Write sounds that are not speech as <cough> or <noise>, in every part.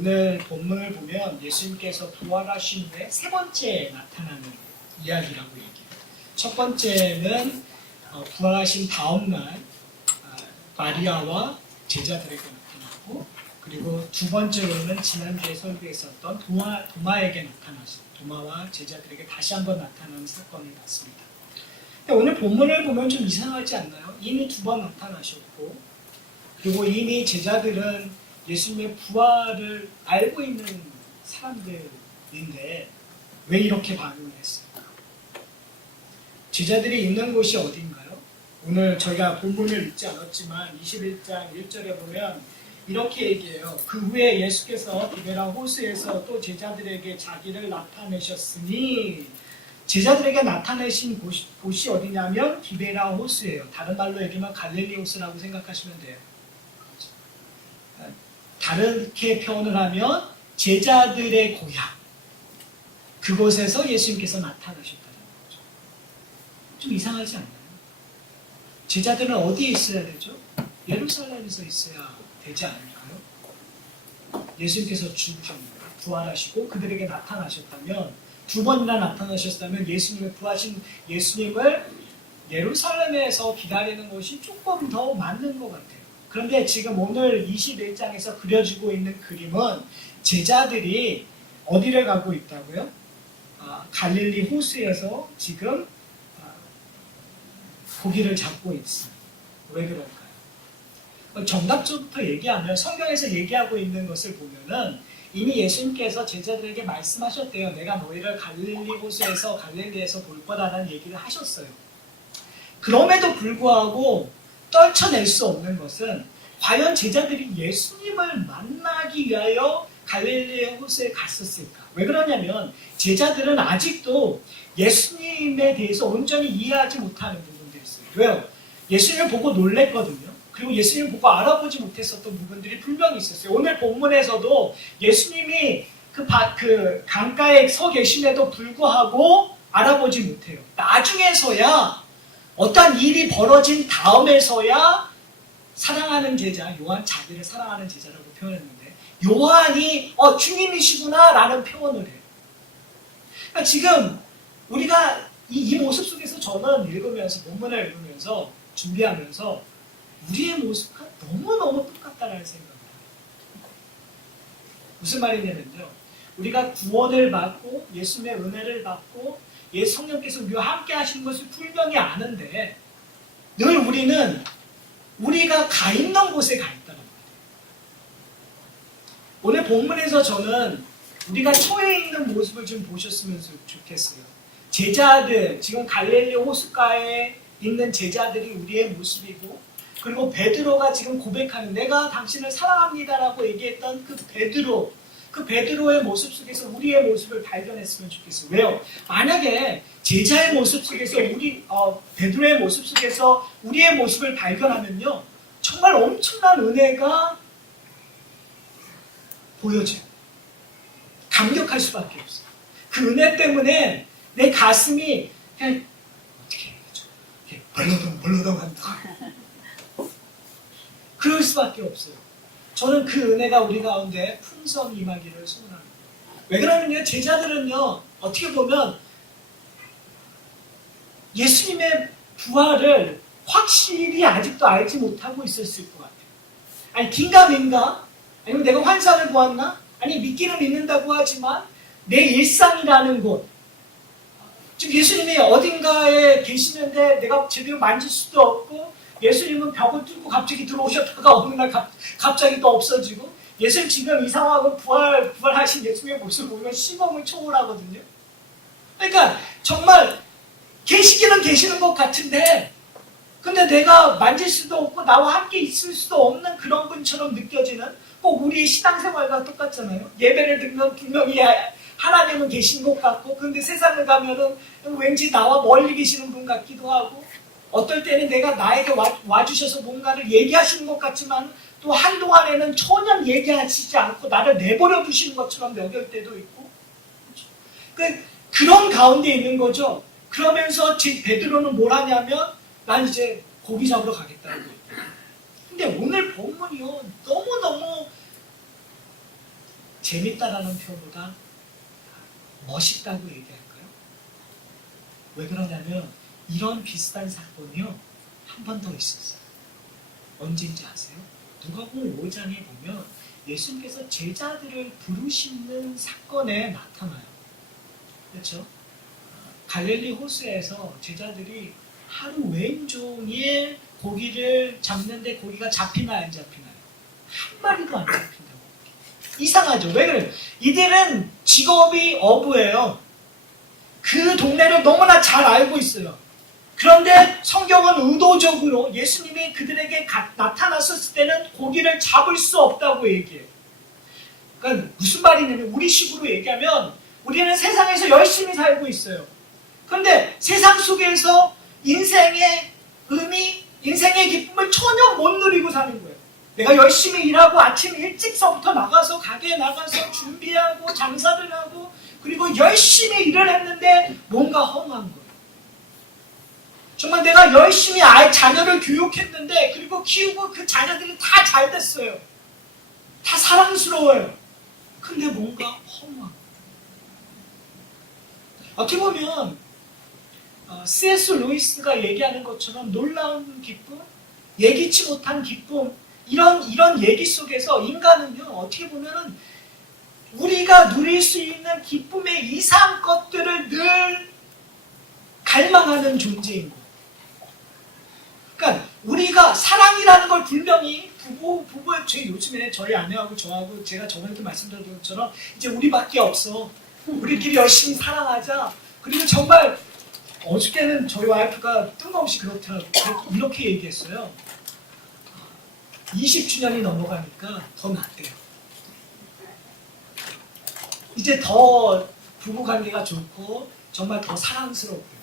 오늘 본문을 보면 예수님께서 부활하신 후에 세 번째 나타나는 이야기라고 얘기해요. 첫 번째는 어, 부활하신 다음 날 아, 마리아와 제자들에게 나타나고 그리고 두 번째로는 지난주에 설교했었던 도마, 도마에게 나타나신 도마와 제자들에게 다시 한번 나타나는 사건을 봤습니다. 오늘 본문을 보면 좀 이상하지 않나요? 이미 두 번 나타나셨고 그리고 이미 제자들은 예수님의 부활을 알고 있는 사람들인데 왜 이렇게 반응을 했을까? 제자들이 있는 곳이 어딘가요? 오늘 저희가 본문을 읽지 않았지만 21장 1절에 보면 이렇게 얘기해요. 그 후에 예수께서 디베라 호수에서 또 제자들에게 자기를 나타내셨으니 제자들에게 나타내신 곳이, 곳이 어디냐면 디베라 호수예요. 다른 말로 얘기하면 갈릴리 호수라고 생각하시면 돼요. 다르게 표현을 하면 제자들의 고향 그곳에서 예수님께서 나타나셨다는 거죠. 좀 이상하지 않나요? 제자들은 어디에 있어야 되죠? 예루살렘에서 있어야 되지 않을까요? 예수님께서 죽으셨는데 부활하시고 그들에게 나타나셨다면 두 번이나 나타나셨다면 예수님을 부하신 예수님을 예루살렘에서 기다리는 것이 조금 더 맞는 것 같아요. 그런데 지금 오늘 21장에서 그려지고 있는 그림은 제자들이 어디를 가고 있다고요? 아, 갈릴리 호수에서 지금 아, 고기를 잡고 있습니다. 왜 그럴까요? 정답적부터 얘기하면 성경에서 얘기하고 있는 것을 보면은 이미 예수님께서 제자들에게 말씀하셨대요. 내가 너희를 갈릴리 호수에서 갈릴리에서 볼 거다라는 얘기를 하셨어요. 그럼에도 불구하고 떨쳐낼 수 없는 것은 과연 제자들이 예수님을 만나기 위하여 갈릴리 호수에 갔었을까? 왜 그러냐면 제자들은 아직도 예수님에 대해서 온전히 이해하지 못하는 부분들이 있어요. 왜요? 예수님을 보고 놀랬거든요. 그리고 예수님을 보고 알아보지 못했었던 부분들이 분명히 있었어요. 오늘 본문에서도 예수님이 그, 바, 그 강가에 서 계심에도 불구하고 알아보지 못해요. 나중에서야 어떤 일이 벌어진 다음에서야 사랑하는 제자, 요한 자기를 사랑하는 제자라고 표현했는데 요한이 어 주님이시구나 라는 표현을 해요. 그러니까 지금 우리가 이, 이 모습 속에서 저는 읽으면서 본문을 읽으면서 준비하면서 우리의 모습과 너무너무 똑같다는 생각을 해요. 무슨 말이냐면요. 우리가 구원을 받고 예수님의 은혜를 받고 예 성령께서 우리와 함께 하시는 것을 분명히 아는데 늘 우리는 우리가 가 있는 곳에 가 있다는 거예요. 오늘 본문에서 저는 우리가 처해 있는 모습을 좀 보셨으면 좋겠어요. 제자들, 지금 갈릴리 호숫가에 있는 제자들이 우리의 모습이고 그리고 베드로가 지금 고백하는 내가 당신을 사랑합니다라고 얘기했던 그 베드로 그 베드로의 모습 속에서 우리의 모습을 발견했으면 좋겠어요. 왜요? 만약에 제자의 모습 속에서 우리 어, 베드로의 모습 속에서 우리의 모습을 발견하면요, 정말 엄청난 은혜가 보여져요. 감격할 수밖에 없어요. 그 은혜 때문에 내 가슴이 그냥 어떻게 해야죠? 벌러덩 벌러덩 한다. 그럴 수밖에 없어요. 저는 그 은혜가 우리 가운데 풍성 임하기를 소원합니다. 왜 그러냐면 제자들은요 어떻게 보면 예수님의 부활을 확실히 아직도 알지 못하고 있었을 것 같아요. 아니 긴가민가? 아니면 내가 환상을 보았나? 아니 믿기는 믿는다고 하지만 내 일상이라는 곳 지금 예수님이 어딘가에 계시는데 내가 제대로 만질 수도 없고 예수님은 벽을 뚫고 갑자기 들어오셨다가 어느 날 갑, 갑자기 또 없어지고 예수님 지금 이 상황은 부활, 부활하신 예수님의 모습을 보면 시범을 초월하거든요. 그러니까 정말 계시기는 계시는 것 같은데 근데 내가 만질 수도 없고 나와 함께 있을 수도 없는 그런 분처럼 느껴지는 꼭 우리의 신앙생활과 똑같잖아요. 예배를 듣면 분명히 하나님은 계신 것 같고 근데 세상을 가면은 왠지 나와 멀리 계시는 분 같기도 하고 어떨 때는 내가 나에게 와, 와주셔서 뭔가를 얘기하시는 것 같지만 또 한동안에는 전혀 얘기하시지 않고 나를 내버려 두시는 것처럼 여길 때도 있고 그, 그런 가운데 있는 거죠. 그러면서 제 베드로는 뭘 하냐면 난 이제 고기 잡으러 가겠다고 했요 근데 오늘 본문이요 너무너무 재밌다라는 표현보다 멋있다고 얘기할까요? 왜 그러냐면 이런 비슷한 사건이요 한 번 더 있었어요. 언제인지 아세요? 누가복음 5장에 보면 예수님께서 제자들을 부르시는 사건에 나타나요. 그렇죠? 갈릴리 호수에서 제자들이 하루 왼종일 고기를 잡는데 고기가 잡히나 안 잡히나요? 한 마리도 안 잡힌다고. 이상하죠. 왜 그래요? 이들은 직업이 어부예요. 그 동네를 너무나 잘 알고 있어요. 그런데 성경은 의도적으로 예수님이 그들에게 가- 나타났었을 때는 고기를 잡을 수 없다고 얘기해요. 그러니까 무슨 말이냐면 우리 식으로 얘기하면 우리는 세상에서 열심히 살고 있어요. 그런데 세상 속에서 인생의 의미, 인생의 기쁨을 전혀 못 누리고 사는 거예요. 내가 열심히 일하고 아침 일찍서부터 나가서 가게에 나가서 준비하고 장사를 하고 그리고 열심히 일을 했는데 뭔가 허무한 거예요. 정말 내가 열심히 아이 자녀를 교육했는데 그리고 키우고 그 자녀들이 다 잘 됐어요. 다 사랑스러워요. 근데 뭔가 허무한. 어떻게 보면 어, C.S. 루이스가 얘기하는 것처럼 놀라운 기쁨, 예기치 못한 기쁨 이런 이런 얘기 속에서 인간은요 어떻게 보면은 우리가 누릴 수 있는 기쁨의 이상 것들을 늘 갈망하는 존재인 거예요. 그러니까 우리가 사랑이라는 걸 분명히 부부 부부 제 요즘에 저희 아내하고 저하고 제가 저번에도 말씀드린 것처럼 이제 우리밖에 없어. 우리끼리 열심히 사랑하자. 그리고 정말 어저께는 저희 와이프가 뜬금없이 그렇더라고 이렇게 얘기했어요. 20주년이 넘어가니까 더 낫대요. 이제 더 부부 관계가 좋고 정말 더 사랑스럽고요. 아,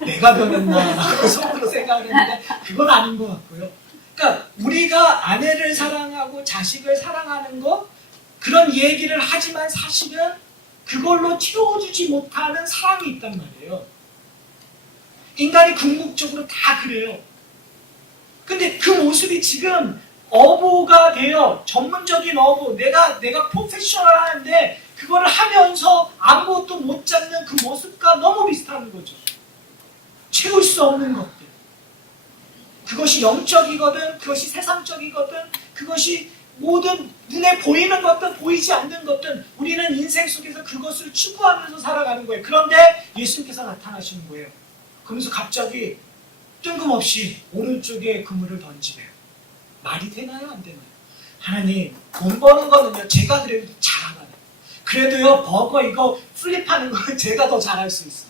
내가 변했나 속으로 생각을 했는데 그건 아닌 것 같고요. 그러니까 우리가 아내를 사랑하고 자식을 사랑하는 것 그런 얘기를 하지만 사실은 그걸로 채워주지 못하는 사랑이 있단 말이에요. 인간이 궁극적으로 다 그래요. 근데 그 모습이 지금 어부가 되어 전문적인 어부, 내가 내가 프로페셔널 하는데 그거를 하면서 아무것도 못 잡는 그 모습과 너무 비슷한 거죠. 채울 수 없는 것들. 그것이 영적이거든, 그것이 세상적이거든, 그것이 모든 눈에 보이는 것든 보이지 않는 것든 우리는 인생 속에서 그것을 추구하면서 살아가는 거예요. 그런데 예수님께서 나타나시는 거예요. 그러면서 갑자기 뜬금없이 오른쪽에 그물을 던지래요. 말이 되나요? 안 되나요? 하나님, 돈 버는 거는요, 제가 그래도 잘하잖아요. 그래도요, 버거 이거 플립하는 거는 <laughs> 제가 더 잘할 수 있어요.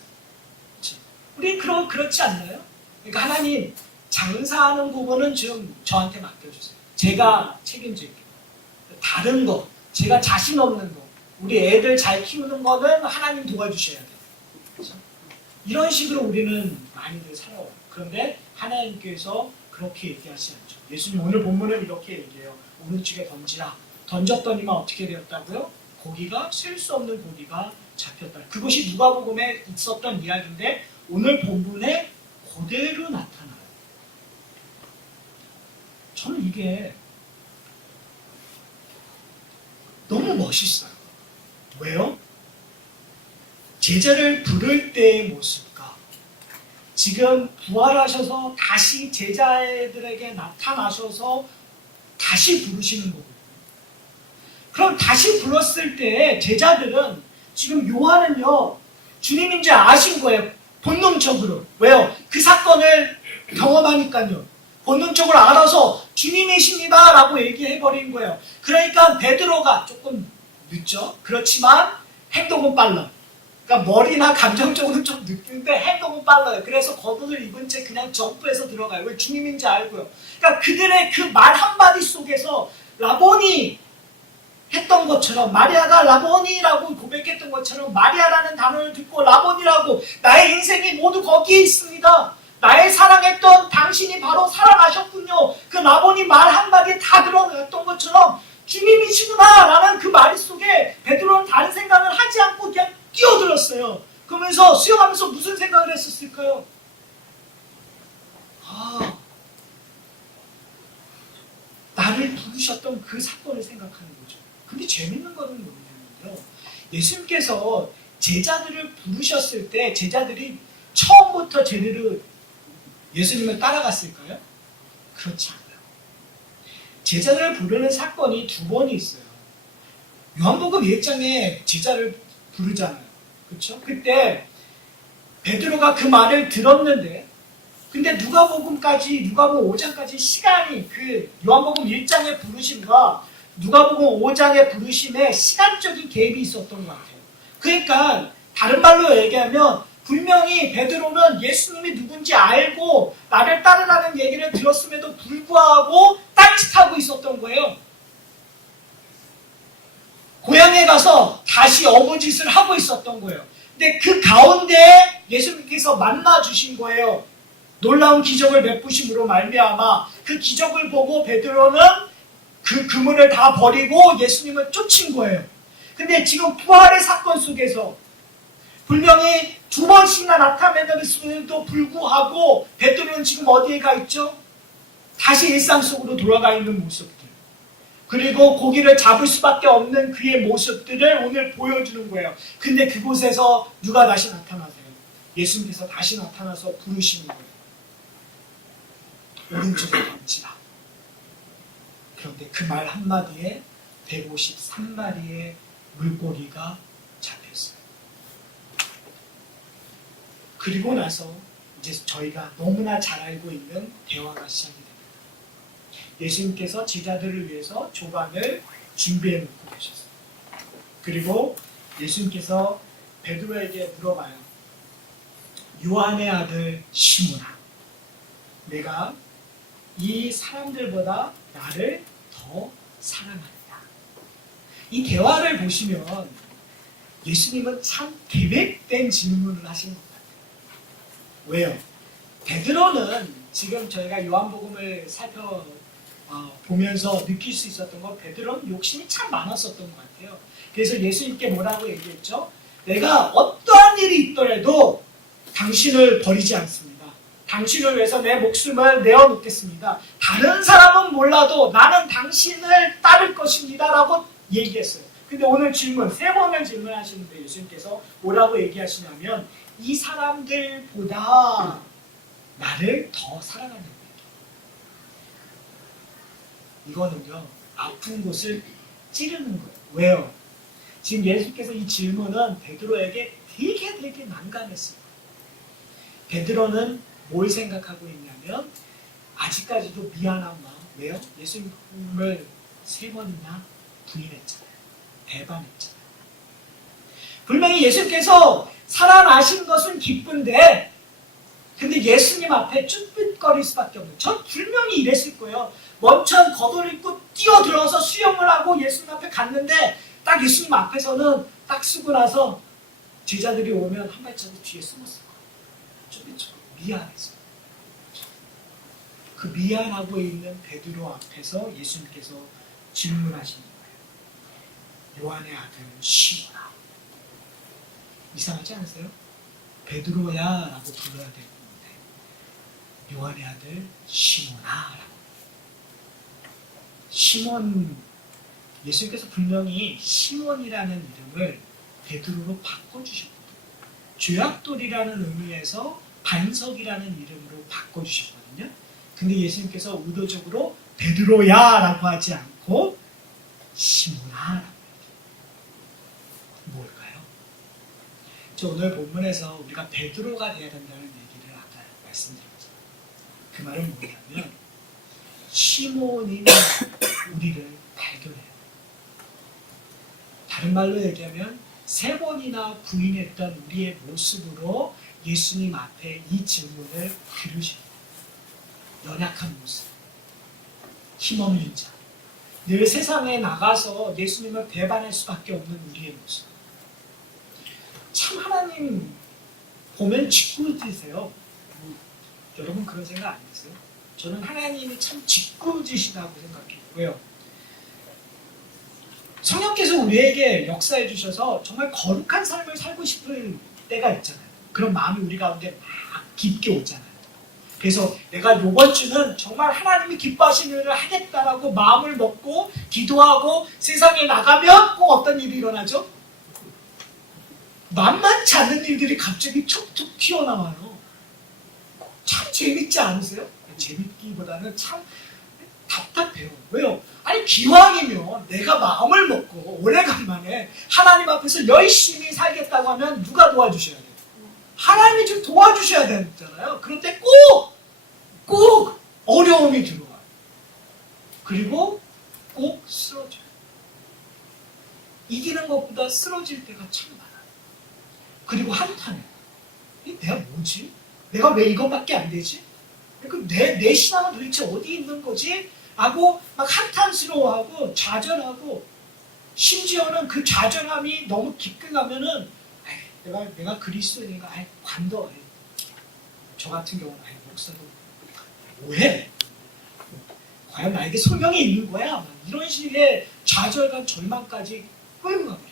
우리 그러, 그렇지 않나요? 그러니까 하나님, 장사하는 부분은 좀 저한테 맡겨주세요. 제가 책임질게요. 다른 거, 제가 자신 없는 거, 우리 애들 잘 키우는 거는 하나님 도와주셔야 돼요. 그렇죠? 이런 식으로 우리는 많이들 살아와요. 그런데 하나님께서 그렇게 얘기하지 않죠. 예수님 오늘 본문은 이렇게 얘기해요. 오른쪽에 던지라. 던졌더니만 어떻게 되었다고요? 고기가 셀수 없는 고기가 잡혔다. 그것이 누가복음에 있었던 이야기인데 오늘 본문에 그대로 나타나요. 저는 이게 너무 멋있어요. 왜요? 제자를 부를 때의 모습과 지금 부활하셔서 다시 제자들에게 나타나셔서 다시 부르시는 거거든요. 그럼 다시 불렀을 때 제자들은 지금 요한은요 주님인 줄 아신 거예요. 본능적으로. 왜요? 그 사건을 경험하니까요. 본능적으로 알아서 주님이십니다 라고 얘기해버린 거예요. 그러니까 베드로가 조금 늦죠. 그렇지만 행동은 빨라. 그러니까 머리나 감정적으로는 좀 늦는데 행동은 빨라요. 그래서 겉옷을 입은 채 그냥 점프해서 들어가요. 왜 주님인지 알고요. 그러니까 그들의 그 말 한마디 속에서 라보니 했던 것처럼 마리아가 라보니라고 고백했던 것처럼 마리아라는 단어를 듣고 라보니라고 나의 인생이 모두 거기에 있습니다. 나의 사랑했던 당신이 바로 살아나셨군요. 그 라보니 말 한마디에 다 들어갔던 것처럼 주님이시구나 라는 그 말 속에 베드로는 다른 생각을 하지 않고 그냥 뛰어들었어요. 그러면서 수영하면서 무슨 생각을 했었을까요? 아, 나를 부르셨던 그 사건을 생각하는 거죠. 근데 재밌는 거는 뭐냐면요. 예수님께서 제자들을 부르셨을 때 제자들이 처음부터 제대로 예수님을 따라갔을까요? 그렇지 않아요. 제자들을 부르는 사건이 두 번이 있어요. 요한복음 1장에 제자를 부르잖아요. 그렇죠? 그때 베드로가 그 말을 들었는데 근데 누가복음까지 누가복음 5장까지 시간이 그 요한복음 1장의 부르심과 누가복음 5장의 부르심에 시간적인 갭이 있었던 것 같아요. 그러니까 다른 말로 얘기하면 분명히 베드로는 예수님이 누군지 알고 나를 따르라는 얘기를 들었음에도 불구하고 딴짓하고 있었던 거예요. 고향에 가서 다시 어부짓을 하고 있었던 거예요. 근데 그 가운데 예수님께서 만나 주신 거예요. 놀라운 기적을 베푸심으로 말미암아 그 기적을 보고 베드로는 그 그물을 다 버리고 예수님을 쫓은 거예요. 근데 지금 부활의 사건 속에서 분명히 두 번씩이나 나타내는데도 불구하고 베드로는 지금 어디에 가 있죠? 다시 일상 속으로 돌아가 있는 모습들. 그리고 고기를 잡을 수밖에 없는 그의 모습들을 오늘 보여주는 거예요. 근데 그곳에서 누가 다시 나타나세요? 예수님께서 다시 나타나서 부르시는 거예요. 오른쪽에 던지라. 그런데 그 말 한마디에 153마리의 물고기가 잡혔어요. 그리고 나서 이제 저희가 너무나 잘 알고 있는 대화가 시작이 됩니다. 예수님께서 제자들을 위해서 조반을 준비해 놓고 계셨어요. 그리고 예수님께서 베드로에게 물어봐요. 요한의 아들 시몬아, 내가 이 사람들보다 나를 더 사랑한다. 이 대화를 보시면 예수님은 참 계획된 질문을 하신 것 같아요. 왜요? 베드로는 지금 저희가 요한복음을 살펴 어, 보면서 느낄 수 있었던 건 베드로는 욕심이 참 많았었던 것 같아요. 그래서 예수님께 뭐라고 얘기했죠? 내가 어떠한 일이 있더라도 당신을 버리지 않습니다. 당신을 위해서 내 목숨을 내어놓겠습니다. 다른 사람은 몰라도 나는 당신을 따를 것입니다. 라고 얘기했어요. 근데 오늘 질문, 세 번을 질문하시는데 예수님께서 뭐라고 얘기하시냐면 이 사람들보다 나를 더 사랑하는 거예요. 이거는요, 아픈 곳을 찌르는 거예요. 왜요? 지금 예수께서 이 질문은 베드로에게 되게 되게 난감했어요. 베드로는 뭘 생각하고 있냐면 아직까지도 미안한 마음. 왜요? 예수님을 세 번이나 부인했잖아요. 배반했잖아요. 분명히 예수님께서 살아나신 것은 기쁜데 근데 예수님 앞에 쭈삣거릴 수밖에 없는 전 분명히 이랬을 거예요. 먼천 겉옷 입고 뛰어들어서 수영을 하고 예수님 앞에 갔는데 딱 예수님 앞에서는 딱 쓰고 나서 제자들이 오면 한 발자국 뒤에 숨었을 거예요. 쭈삣쭈삣 미안해서. 그 미안하고 있는 베드로 앞에서 예수님께서 질문하시는 거예요. 요한의 아들 시모나. 이상하지 않으세요? 베드로야라고 불러야 될 건데 요한의 아들 시모나라고. 시몬 예수님께서 분명히 시몬이라는 이름을 베드로로 바꿔주셨거든요. 죄악돌이라는 의미에서 반석이라는 이름으로 바꿔주셨거든요. 근데 예수님께서 의도적으로 베드로야라고 하지 않고 시몬아라고 뭘까요? 저 오늘 본문에서 우리가 베드로가 돼야 된다는 얘기를 아까 말씀드렸잖아요. 그 말은 뭐냐면 시몬이 <coughs> 우리를 발견해요. 다른 말로 얘기하면 세 번이나 부인했던 우리의 모습으로 예수님 앞에 이 질문을 들으십니다. 연약한 모습, 힘없는 자, 늘 세상에 나가서 예수님을 배반할 수밖에 없는 우리의 모습. 참 하나님 보면 짓궂으세요. 뭐, 여러분 그런 생각 안 드세요? 저는 하나님이 참 짓궂으시다고 생각해요. 왜요? 성령께서 우리에게 역사해 주셔서 정말 거룩한 삶을 살고 싶을 때가 있잖아요. 그런 마음이 우리 가운데 막 깊게 오잖아요. 그래서 내가 이번 주는 정말 하나님이 기뻐하시는 일을 하겠다라고 마음을 먹고 기도하고 세상에 나가면 꼭 어떤 일이 일어나죠? 만만치 않은 일들이 갑자기 툭툭 튀어나와요. 참 재밌지 않으세요? 재밌기보다는 참 답답해요. 왜요? 아니 기왕이면 내가 마음을 먹고 오래간만에 하나님 앞에서 열심히 살겠다고 하면 누가 도와주셔야 돼요? 하나님이 좀 도와주셔야 되잖아요. 그런데 꼭, 꼭 어려움이 들어와요. 그리고 꼭 쓰러져요. 이기는 것보다 쓰러질 때가 참 많아요. 그리고 한탄해요. 이 내가 뭐지? 내가 왜 이것밖에 안 되지? 그 내, 내 신앙은 도대체 어디 있는 거지? 하고 막 한탄스러워하고 좌절하고 심지어는 그 좌절함이 너무 깊게 가면은 내가 내가 그리스도니까 아이, 관둬. 저 같은 경우는 아이, 목사도 뭐해? 과연 나에게 소명이 있는 거야? 막 이런 식의 좌절감, 절망까지 끌고 가버려.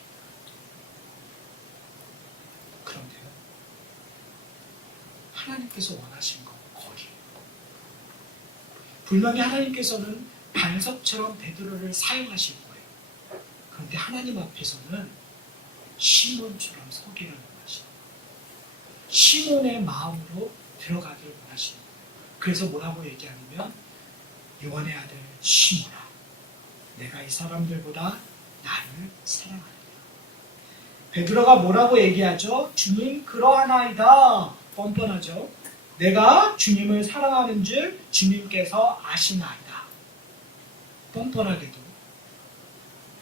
그런데요. 하나님께서 원하신 건 거기에요. 분명히 하나님께서는 반석처럼 베드로를 사용하실 거예요. 그런데 하나님 앞에서는 시몬처럼 서기를 원하십니다. 시몬의 마음으로 들어가길 원하십니다. 그래서 뭐라고 얘기하냐면 요한의 아들 시몬아 내가 이 사람들보다 나를 사랑하느냐 베드로가 뭐라고 얘기하죠? 주님 그러하나이다 뻔뻔하죠 내가 주님을 사랑하는 줄 주님께서 아시나이다 뻔뻔하게도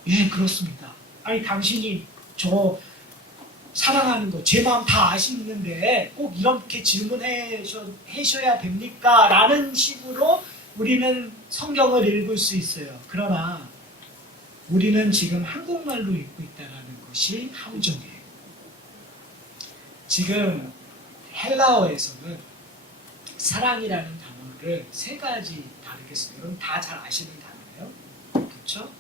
예 그렇습니다 아니 당신이 저 사랑하는 거 제 마음 다 아시는데 꼭 이렇게 질문하셔야 됩니까? 라는 식으로 우리는 성경을 읽을 수 있어요. 그러나 우리는 지금 한국말로 읽고 있다는 것이 함정이에요. 지금 헬라어에서는 사랑이라는 단어를 세 가지 다르게 써요. 여러분 다 잘 아시는 단어예요. 그렇죠?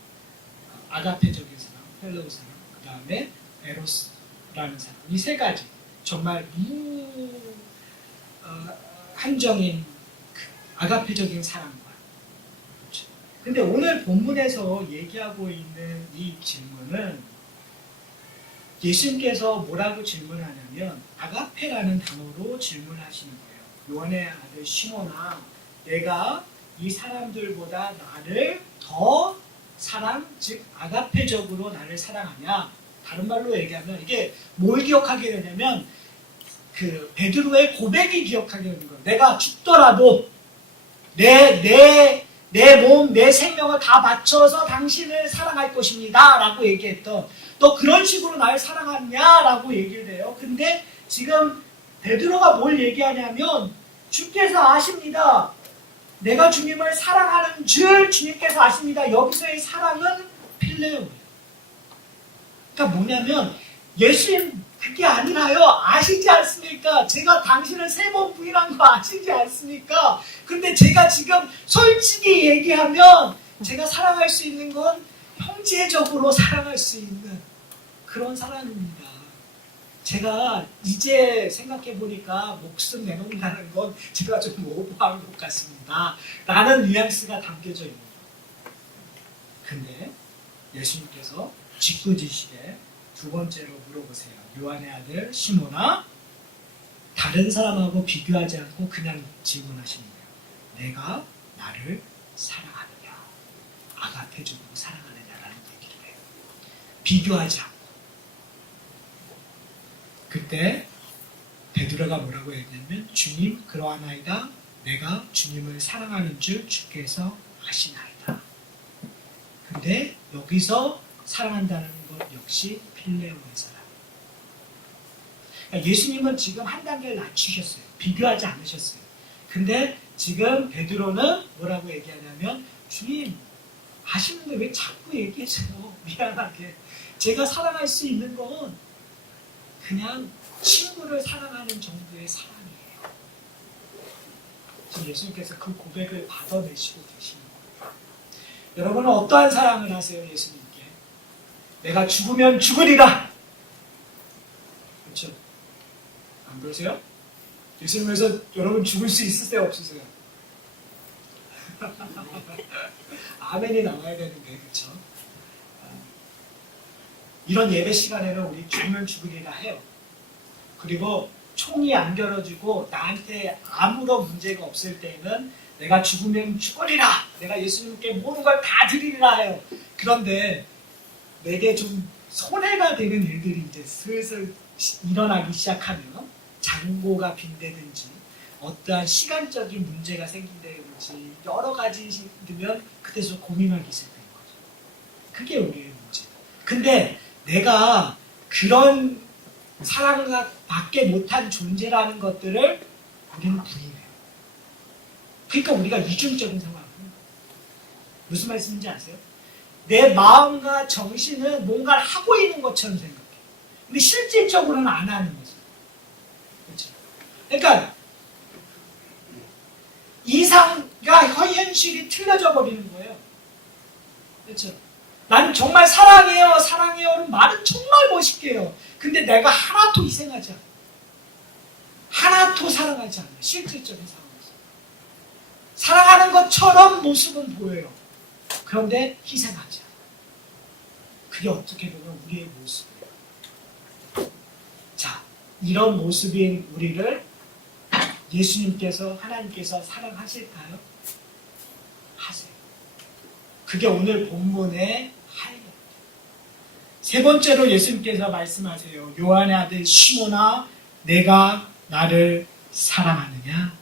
아가페적인 사랑, 헬라어 사랑, 그 다음에 에로스라는 사랑. 이세 가지 정말 무 어, 한정인 그 아가페적인 사랑과 그렇죠? 근데 오늘 본문에서 얘기하고 있는 이 질문은 예수님께서 뭐라고 질문하냐면 아가페라는 단어로 질문하시는 거예요. 요한의 아들 시몬아, 내가 이 사람들보다 나를 더 사랑, 즉 아가페적으로 나를 사랑하냐? 다른 말로 얘기하면 이게 뭘 기억하게 되냐면 그 베드로의 고백이 기억하게 되는 거예요. 내가 죽더라도 내 내 내 몸, 내 생명을 다 바쳐서 당신을 사랑할 것입니다. 라고 얘기했던 너 그런 식으로 날 사랑하냐 라고 얘기를 해요. 근데 지금 베드로가 뭘 얘기하냐면 주께서 아십니다. 내가 주님을 사랑하는 줄 주님께서 아십니다. 여기서의 사랑은 필레오예요. 그러니까 뭐냐면 예수님 그게 아니라요. 아시지 않습니까? 제가 당신을 세 번 부인한 거 아시지 않습니까? 근데 제가 지금 솔직히 얘기하면 제가 사랑할 수 있는 건 형제적으로 사랑할 수 있는 그런 사랑입니다. 제가 이제 생각해 보니까 목숨 내놓는다는 건 제가 좀 오버한 것 같습니다. 라는 뉘앙스가 담겨져 있는 거예요. 근데 예수님께서 직구지시게 두 번째로 물어보세요. 요한의 아들 시모나 다른 사람하고 비교하지 않고 그냥 질문하시는 거예요. 내가 나를 사랑하느냐? 아가페적으로 사랑하느냐라는 얘기를 해요. 비교하지 않고. 그때 베드로가 뭐라고 했냐면 주님 그러하나이다 내가 주님을 사랑하는 줄 주께서 아시나이다. 근데 여기서 사랑한다는 것 역시 필레오의 사랑. 그러니까 예수님은 지금 한 단계를 낮추셨어요. 비교하지 않으셨어요. 근데 지금 베드로는 뭐라고 얘기하냐면 주님 아시는데 왜 자꾸 얘기해줘요? <laughs> 미안하게. 제가 사랑할 수 있는 건 그냥 친구를 사랑하는 정도의 사랑이에요. 지금 예수님께서 그 고백을 받아내시고 계시는 거예요. 여러분은 어떠한 사랑을 하세요, 예수님께? 내가 죽으면 죽으리라. 그렇죠? 안 그러세요? 예수님에서 여러분 죽을 수 있으세요 없으세요? <laughs> 아멘이 나와야 되는데 그렇죠? 이런 예배 시간에는 우리 죽으면 죽으리라 해요. 그리고 총이 안 겨뤄지고 나한테 아무런 문제가 없을 때는 내가 죽으면 죽으리라. 내가 예수님께 모든 걸 다 드리리라 해요. 그런데 내게 좀 손해가 되는 일들이 이제 슬슬 시- 일어나기 시작하면 장고가 빈대든지 어떠한 시간적인 문제가 생긴다든지 여러 가지 들면 그때서 고민하기 시작되는 거죠. 그게 우리의 문제다. 근데 내가 그런 사랑을 받게 못한 존재라는 것들을 우리는 부인해요. 그러니까 우리가 이중적인 상황이에요. 무슨 말씀인지 아세요? 내 마음과 정신은 뭔가를 하고 있는 것처럼 생각해. 근데 실질적으로는 안 하는 거죠. 그렇죠? 그러니까 이상과 현실이 틀려져 버리는 거예요. 그렇죠? 나는 정말 사랑해요, 사랑해요는 말은 정말 멋있게 해요. 근데 내가 하나도 희생하지 않아. 하나도 사랑하지 않아. 실질적인 상황에서. 사랑하는 것처럼 모습은 보여요. 그런데 희생하지 않아. 그게 어떻게 보면 우리의 모습이에요. 자, 이런 모습인 우리를 예수님께서, 하나님께서 사랑하실까요? 하세요. 그게 오늘 본문의. 세 번째로 예수님께서 말씀하세요. 요한의 아들 시모나 내가 나를 사랑하느냐?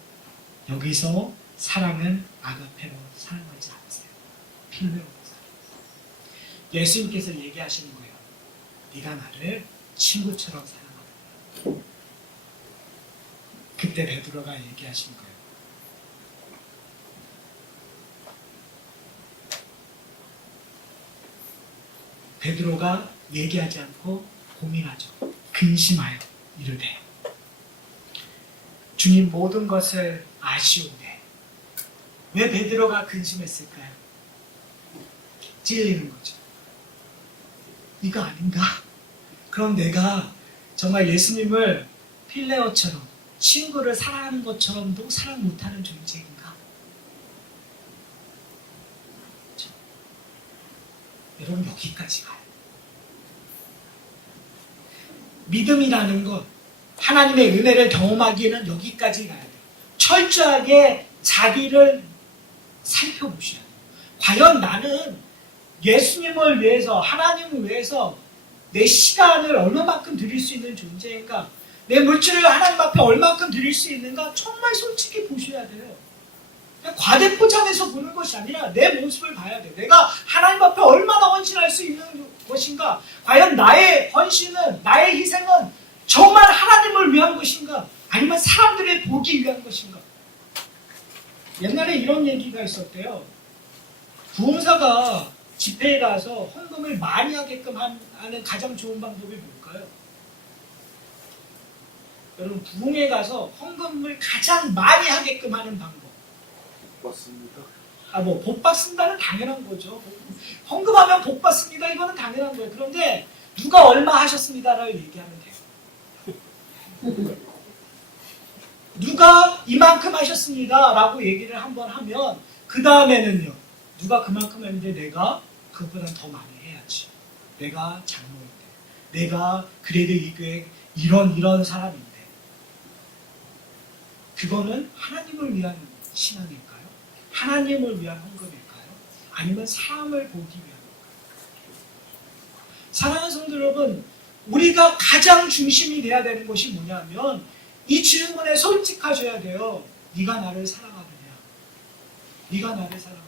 여기서 사랑은 아가페로 사랑하지 않으세요. 필요로 사랑하세요. 예수님께서 얘기하시는 거예요. 네가 나를 친구처럼 사랑하느냐? 그때 베드로가 얘기하신 거예요. 베드로가 얘기하지 않고 고민하죠. 근심하여 이르되 주님 모든 것을 아시오되 왜 베드로가 근심했을까요? 찔리는 거죠. 이거 아닌가? 그럼 내가 정말 예수님을 필레어처럼 친구를 사랑하는 것처럼도 사랑 못하는 존재인가? 그렇죠? 여러분 여기까지 가요. 믿음이라는 것, 하나님의 은혜를 경험하기에는 여기까지 가야 돼요. 철저하게 자기를 살펴보셔야 돼요. 과연 나는 예수님을 위해서, 하나님을 위해서 내 시간을 얼마만큼 드릴 수 있는 존재인가? 내 물질을 하나님 앞에 얼마만큼 드릴 수 있는가? 정말 솔직히 보셔야 돼요. 그냥 과대 포장해서 보는 것이 아니라 내 모습을 봐야 돼요. 내가 하나님 앞에 얼마나 헌신할 수 있는 것인가? 과연 나의 헌신은, 나의 희생은 정말 하나님을 위한 것인가? 아니면 사람들의 보기 위한 것인가? 옛날에 이런 얘기가 있었대요. 부흥사가 집회에 가서 헌금을 많이 하게끔 한- 하는 가장 좋은 방법이 뭘까요? 여러분 부흥에 가서 헌금을 가장 많이 하게끔 하는 방법. 맞습니다. 아, 뭐, 복 받습니다는 당연한 거죠. 헌금하면 복 받습니다. 이거는 당연한 거예요. 그런데 누가 얼마 하셨습니다라고 얘기하면 돼요. 누가 이만큼 하셨습니다라고 얘기를 한번 하면 그 다음에는요. 누가 그만큼 했는데 내가 그것보다 더 많이 해야지. 내가 장로인데. 내가 그래도 이 교회 이런 이런 사람인데. 그거는 하나님을 위한 신앙일까요? 하나님을 위한 헌금일까요? 아니면 사람을 보기 위한 건가요? 사랑하는 성도 여러분, 우리가 가장 중심이 돼야 되는 것이 뭐냐면 이 질문에 솔직하셔야 돼요. 네가 나를 사랑하느냐? 네가 나를 사랑하느냐?